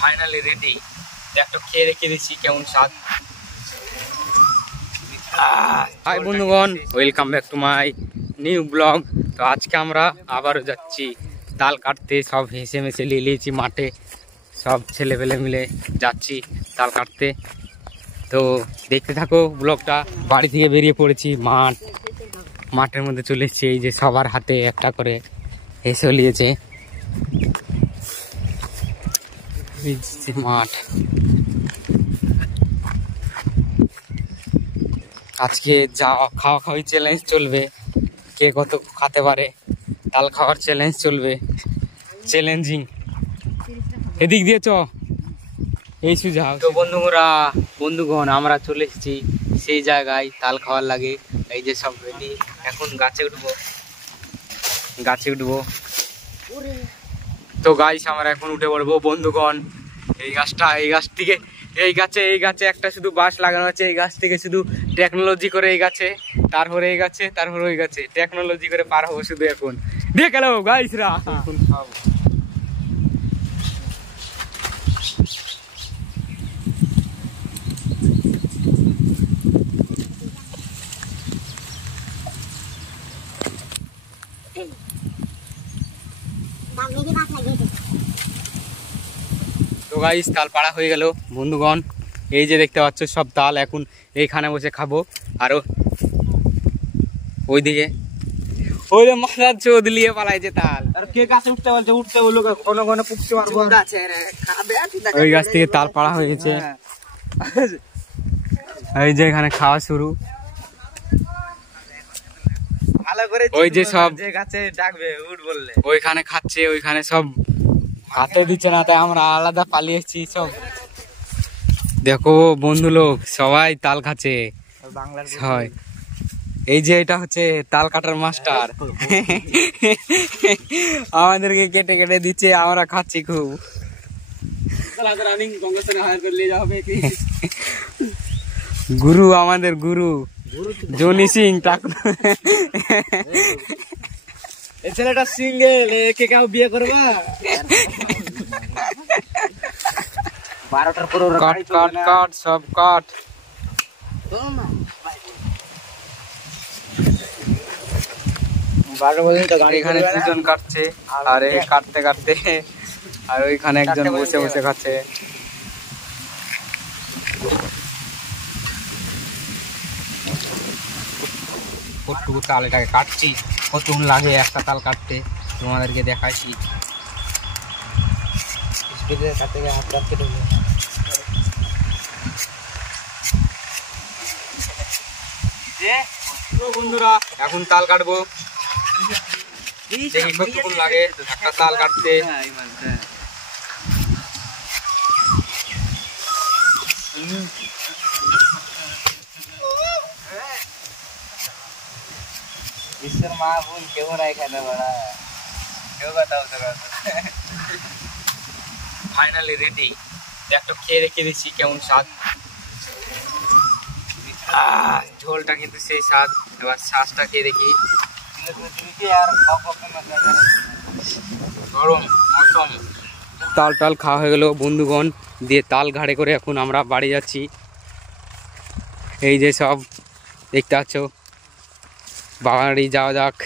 Finally ready. একটা খেয়ে রেখে দিচ্ছি কেমন স্বাদ। হাই বন্ধুগণ, welcome back to my new blog. তো আজকে আমরা আবারও যাচ্ছি তাল কাটতে। সব হেসে মেসে নিয়ে নিয়েছি মাঠে, সব ছেলেপেলে মিলে যাচ্ছি তাল কাটতে। তো দেখতে থাকো ব্লগটা। বাড়ি থেকে বেরিয়ে পড়েছি, মাঠের মধ্যে চলে এসেছি। এই যে সবার হাতে একটা করে হেসে নিয়েছে মাঠ। আজকে খাওয়া খাওয়াই চ্যালেঞ্জ চলবে, কে কত খেতে পারে। তাল খাওয়ার চ্যালেঞ্জ চলবে, চ্যালেঞ্জিং। এদিক দিয়ে চ, এই সুঝাও। তো বন্ধুগণ আমরা চলে এসেছি সেই জায়গায় তাল খাওয়ার লাগে। এই যে সব রেডি, এখন গাছে উঠবো। তো গাইস আমরা এখন উঠে পড়বো বন্ধুগণ। এই গাছে একটা শুধু বাঁশ লাগানো আছে। এই গাছ থেকে শুধু টেকনোলজি করে এই গাছে, তারপরে এই গাছে, তারপরে ওই গাছে টেকনোলজি করে পার হবো শুধু। এখন দিয়ে গেল গাইসরা, এখন খাবো। তো গাইস তাল পাড়া হয়ে গেল বন্ধুগণ। এই যে দেখতে পাচ্ছ সব তাল, এখন এইখানে বসে খাবো। আরো ওইদিকে ওই যে মাথার চোদ নিয়ে পালাইছে তাল। আর কে গাছে উঠতে বলছে, উঠতে বললো কোনো কোনো পুকতে পারবো। ওই গাছ থেকে তাল পাড়া হয়ে গেছে। এই যে এখানে খাওয়া শুরু। ভালো করে ওই যে সব গাছে ডাকবে উঠ বললে ওইখানে খাচ্ছে, ওইখানে সব হাতে দিচ্ছে না, তাই আমরা আলাদা পালিয়ে এসেছি সব। দেখো বন্ধু লোক সবাই তাল খাচ্ছে সবাই। এই যে এটা হচ্ছে তাল কাটার মাস্টার, আমাদেরকে কেটে কেটে দিচ্ছে, আমরা খাচ্ছি খুব। গুরু আমাদের গুরু জনি সিং ঠাকুর। এই ছেলেটা সিঙ্গেল, একে কেউ বিয়ে করবা? 12টার পর কাট সব কাট। এখানে দুজন কাটছে, আর এই কাটতে কাটতে আর ওইখানে একজন বসে বসে খাচ্ছে। কতটুকু তাল এটাকে কাটছি, কতক্ষণ লাগে একটা তাল কাটতে তোমাদেরকে দেখাচ্ছি। বন্ধুরা এখন তাল কাটবো, দেখি কতক্ষণ লাগে একটা তাল কাটতে। বিশ্বের মা বোন কেউ নাই খেতে পারা, কেউ কথা বলতে পারবে। ফাইনালি রেডি, একটা খেয়ে রেখে দিচ্ছি কেমন স্বাদ। ঝোলটা কিন্তু সেই স্বাদ। এবার শ্বাসটা খেয়ে দেখি। গরম মৌসুম। তাল খাওয়া হয়ে গেল বন্ধুগণ, দিয়ে তাল ঘাড়ে করে এখন আমরা বাড়ি যাচ্ছি। এই যে সব দেখতে পাচ্ছ, বাড়ি যাওয়া যাক।